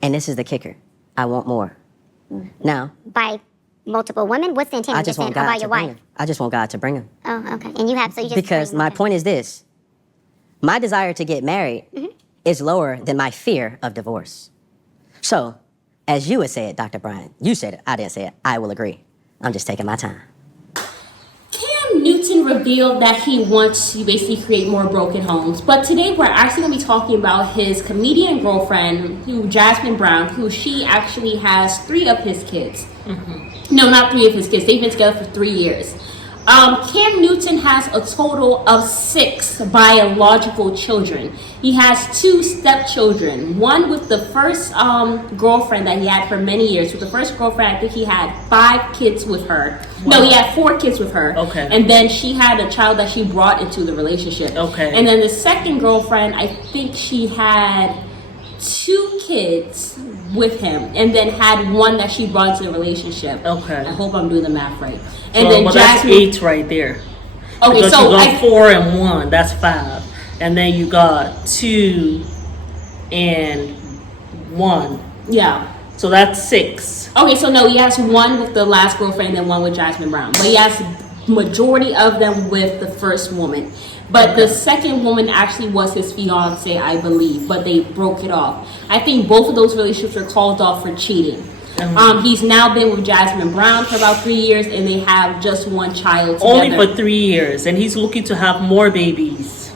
And this is the kicker. I want more. Now, by multiple women? What's the intent? I just want God to bring him. I just want God to bring him. Oh, okay. And you just because my point is this. My desire to get married is lower than my fear of divorce. So, as you would say it, Dr. Bryant, you said it, I didn't say it, I will agree. I'm just taking my time. Cam Newton revealed that he wants to basically create more broken homes. But today we're actually going to be talking about his comedian girlfriend, Jasmine Brown, who she actually has 3 of his kids. No, not 3 of his kids. They've been together for 3 years. Cam Newton has a total of 6 biological children. He has 2 stepchildren. One with the first girlfriend that he had for many years. With the first girlfriend, I think he had 5 kids with her. Wow. No, he had 4 kids with her. Okay. And then she had a child that she brought into the relationship. Okay. And then the second girlfriend, I think she had 2 kids with him, and then had 1 that she brought into the relationship. Okay. I hope I'm doing the math right. And then well, Jasmine, that's 8 right there. Okay, because so you got 4 and 1, that's 5, and then you got 2 and 1. Yeah. So that's 6. Okay, so no, he has 1 with the last girlfriend and 1 with Jasmine Brown, but he has majority of them with the first woman. But the second woman actually was his fiance, I believe, but they broke it off. I think both of those relationships were called off for cheating. He's now been with Jasmine Brown for about 3 years, and they have just 1 child together. Only for 3 years, and he's looking to have more babies.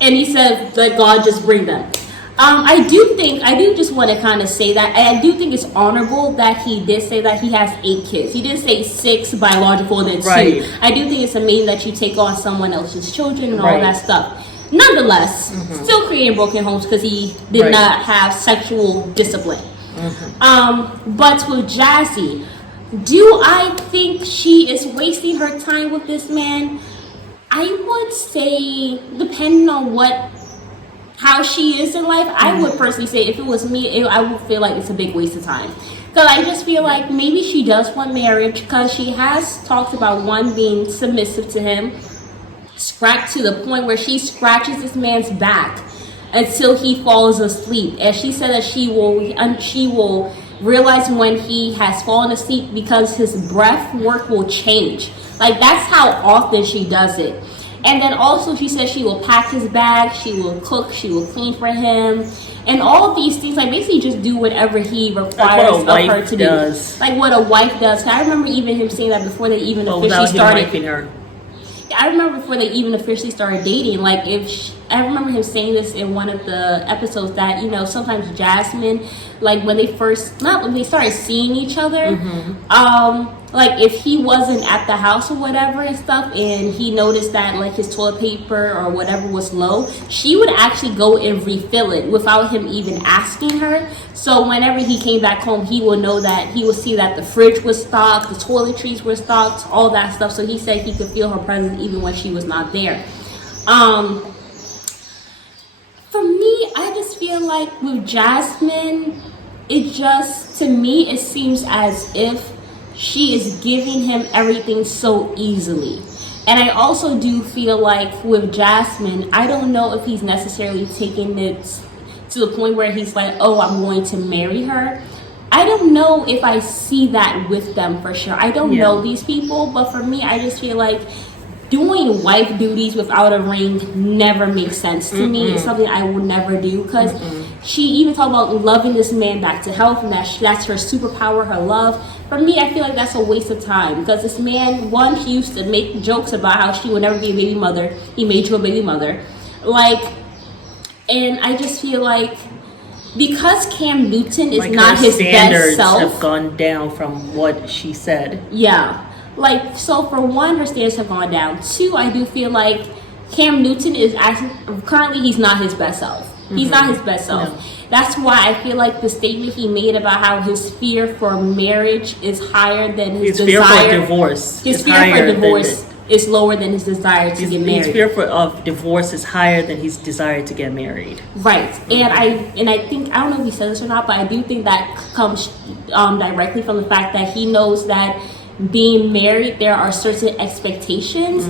And he said that God just bring them. I do just want to kind of say that, and I do think it's honorable that he did say that he has 8 kids. He didn't say 6 biological and then 2. Right. I do think it's amazing that you take on someone else's children and all Right. that stuff. Nonetheless, still creating broken homes because he did not have sexual discipline. But with Jazzy, do I think she is wasting her time with this man? I would say, depending on how she is in life, I would personally say if it was me, I would feel like it's a big waste of time. Because I just feel like maybe she does want marriage, because she has talked about one being submissive to him, to the point where she scratches this man's back until he falls asleep. And she said that she will realize when he has fallen asleep because his breath work will change. Like, that's how often she does it. And then also she said she will pack his bag, she will cook, she will clean for him, and all of these things, like basically just do whatever he requires of her to do. Like what a wife does. I remember even him saying that before they even officially started. Her. I remember before they even officially started dating, like I remember him saying this in one of the episodes that, sometimes Jasmine, like when they started seeing each other, like if he wasn't at the house or whatever and stuff, and he noticed that like his toilet paper or whatever was low, she would actually go and refill it without him even asking her. So whenever he came back home, he will know that he will see that the fridge was stocked, the toiletries were stocked, all that stuff. So he said he could feel her presence even when she was not there. For me, I just feel like with Jasmine, to me, it seems as if she is giving him everything so easily. And I also do feel like with Jasmine, I don't know if he's necessarily taking it to the point where he's like, oh, I'm going to marry her. I don't know if I see that with them for sure. I don't know these people, but for me, I just feel like doing wife duties without a ring never makes sense to me. It's something I will never do, because she even talked about loving this man back to health, and that's her superpower, her love. For me, I feel like that's a waste of time, because this man, he used to make jokes about how she would never be a baby mother. He made you a baby mother. And I just feel like because Cam Newton is not his best self. Have gone down from what she said. Yeah. So for one, her standards have gone down. 2, I do feel like Cam Newton is currently he's not his best self. He's not his best self. No. That's why I feel like the statement he made about how his fear for marriage is higher than his desire. Fear for divorce. His fear for divorce is lower than his desire to get married. His fear of divorce is higher than his desire to get married. Right, and I think, I don't know if he said this or not, but I do think that comes directly from the fact that he knows that being married, there are certain expectations,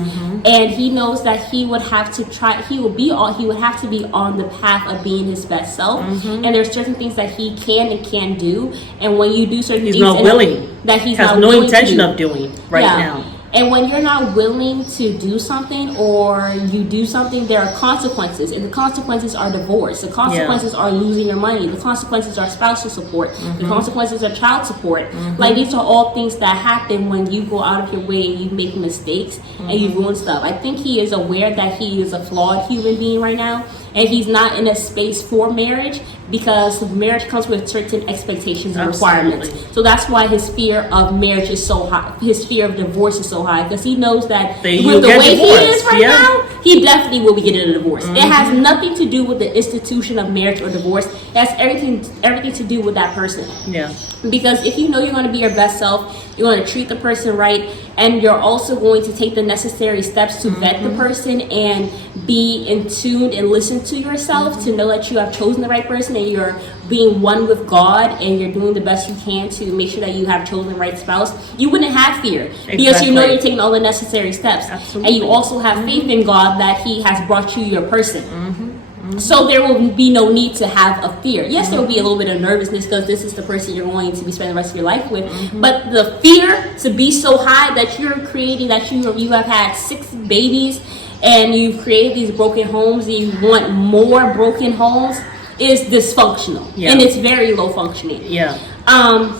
and he knows that he would have to he would have to be on the path of being his best self, and there's certain things that he can and can't do, and when you do certain He's things not willing, that he's has not no willing intention to do. of doing right now. And when you're not willing to do something, or you do something, there are consequences. And the consequences are divorce. The consequences are losing your money. The consequences are spousal support. The consequences are child support. Like, these are all things that happen when you go out of your way and you make mistakes and you ruin stuff. I think he is aware that he is a flawed human being right now. And he's not in a space for marriage, because marriage comes with certain expectations and requirements. So that's why his fear of marriage is so high. His fear of divorce is so high, because he knows that with the way he is right now, he definitely will be getting a divorce. It has nothing to do with the institution of marriage or divorce. It has everything to do with that person. Yeah. Because if you know you're going to be your best self, you're going to treat the person right, and you're also going to take the necessary steps to vet the person and be in tune and listen to yourself to know that you have chosen the right person, and you're being one with God, and you're doing the best you can to make sure that you have chosen the right spouse, you wouldn't have fear, because you know you're taking all the necessary steps. And you also have faith in God that he has brought you your person. So there will be no need to have a fear. Yes, there will be a little bit of nervousness, because this is the person you're going to be spending the rest of your life with. But the fear to be so high that you're creating, that you have had 6 babies and you've created these broken homes, and you want more broken homes, is dysfunctional. And it's very low functioning.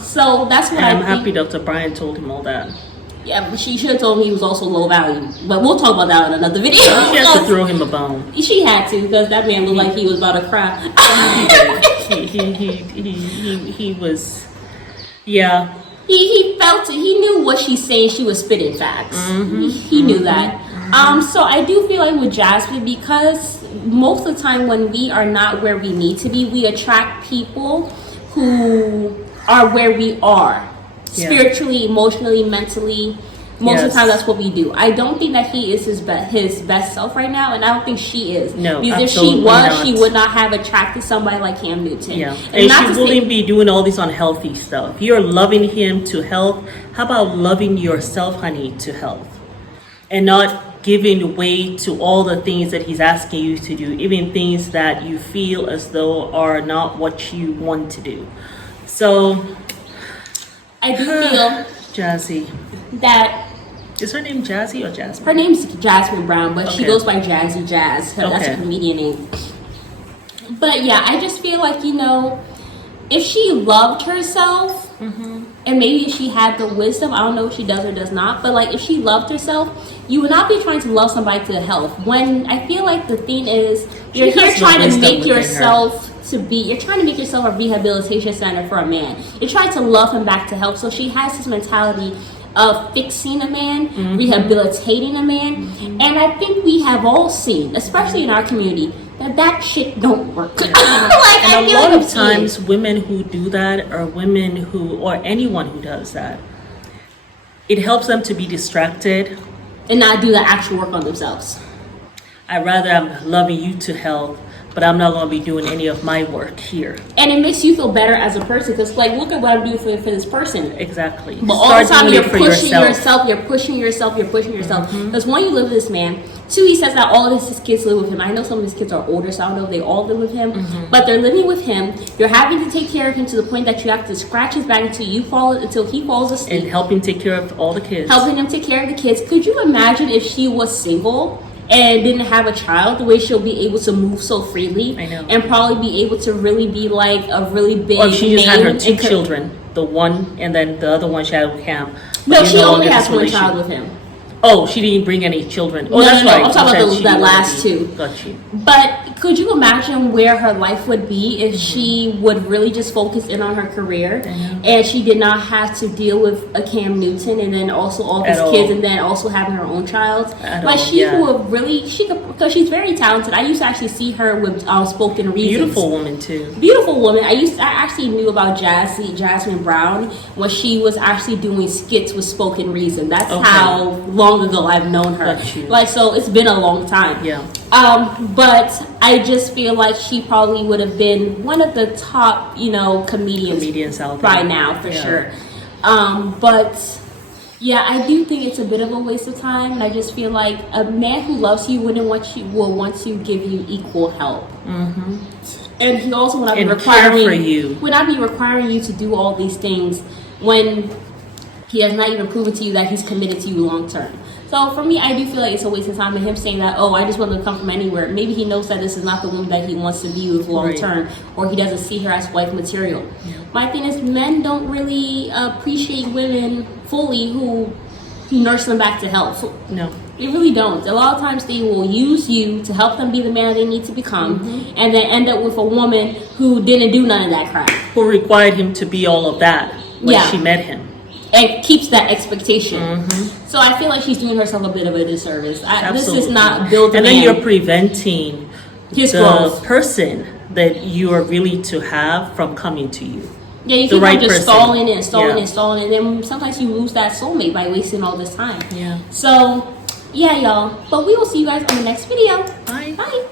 So that's what I'm happy Dr. Bryant told him all that. Yeah, but she should have told me he was also low value. But we'll talk about that in another video. She had to throw him a bone. She had to, because that man looked like he was about to cry. He was, yeah. He felt it. He knew what she's saying. She was spitting facts. He knew that. So I do feel like with Jasmine, because most of the time when we are not where we need to be, we attract people who are where we are. Spiritually, emotionally, mentally. Most of the time, that's what we do. I don't think that he is his best self right now, and I don't think she is. No, because if she was, she would not have attracted somebody like Cam Newton. Yeah, and she wouldn't be doing all this unhealthy stuff. You're loving him to health. How about loving yourself, honey, to health, and not giving way to all the things that he's asking you to do, even things that you feel as though are not what you want to do. So I do feel, Jazzy, that is her name Jazzy or Jasmine? Her name's Jasmine Brown, but she goes by Jazzy Jazz. That's her comedian name. But yeah, I just feel like, if she loved herself, and maybe if she had the wisdom, I don't know if she does or does not, but like if she loved herself, you would not be trying to love somebody to health. When I feel like the thing is, you're here trying to make yourself you're trying to make yourself a rehabilitation center for a man. You're trying to love him back to health. So she has this mentality of fixing a man, rehabilitating a man. And I think we have all seen, especially in our community, that shit don't work. And a lot of times women who do that, or women who, or anyone who does that, it helps them to be distracted and not do the actual work on themselves. I'd rather I'm loving you to health, but I'm not going to be doing any of my work here. And it makes you feel better as a person, because like, look at what I'm doing for this person. Exactly. But all the time you're pushing yourself, you're pushing yourself. Because one, you live with this man. 2, he says that all of his kids live with him. I know some of his kids are older, so I don't know if they all live with him. But they're living with him. You're having to take care of him to the point that you have to scratch his back until he falls asleep. And help him take care of all the kids. Helping him take care of the kids. Could you imagine if she was single and didn't have a child, the way she'll be able to move so freely? I know. And probably be able to really be like a really big Or she just had her 2 name children. The one, and then the other one she had with Cam. No, she only has 1 child with him. Oh, she didn't bring any children. Oh, No, that's no, right. I'm talking about that last 2. Got you. But Could you imagine where her life would be if she would really just focus in on her career and she did not have to deal with a Cam Newton and then also all these kids and then also having her own child? Like she would really, she could, because she's very talented. I used to actually see her with spoken reasons. Beautiful woman too. Beautiful woman. I actually knew about Jasmine Brown when she was actually doing skits with spoken reason. That's how long ago I've known her. Like, so it's been a long time. Yeah. But I just feel like she probably would have been one of the top, comedians out there by now for sure. But yeah, I do think it's a bit of a waste of time, and I just feel like a man who loves you will want to give you equal help. And he also would not be requiring you to do all these things when he has not even proven to you that he's committed to you long term. So for me, I do feel like it's a waste of time, and him saying that, I just want to come from anywhere. Maybe he knows that this is not the woman that he wants to be with long term, or he doesn't see her as wife material. My thing is, men don't really appreciate women fully who nurse them back to health. No. They really don't. A lot of times they will use you to help them be the man they need to become, and then end up with a woman who didn't do none of that crap. Who required him to be all of that when she met him. And keeps that expectation. So I feel like she's doing herself a bit of a disservice. This is not building. And then you're preventing his the growth. Person that you are really to have from coming to you. Yeah, you keep on just stalling and then sometimes you lose that soulmate by wasting all this time. Yeah. So, yeah, y'all. But we will see you guys on the next video. Bye. Bye.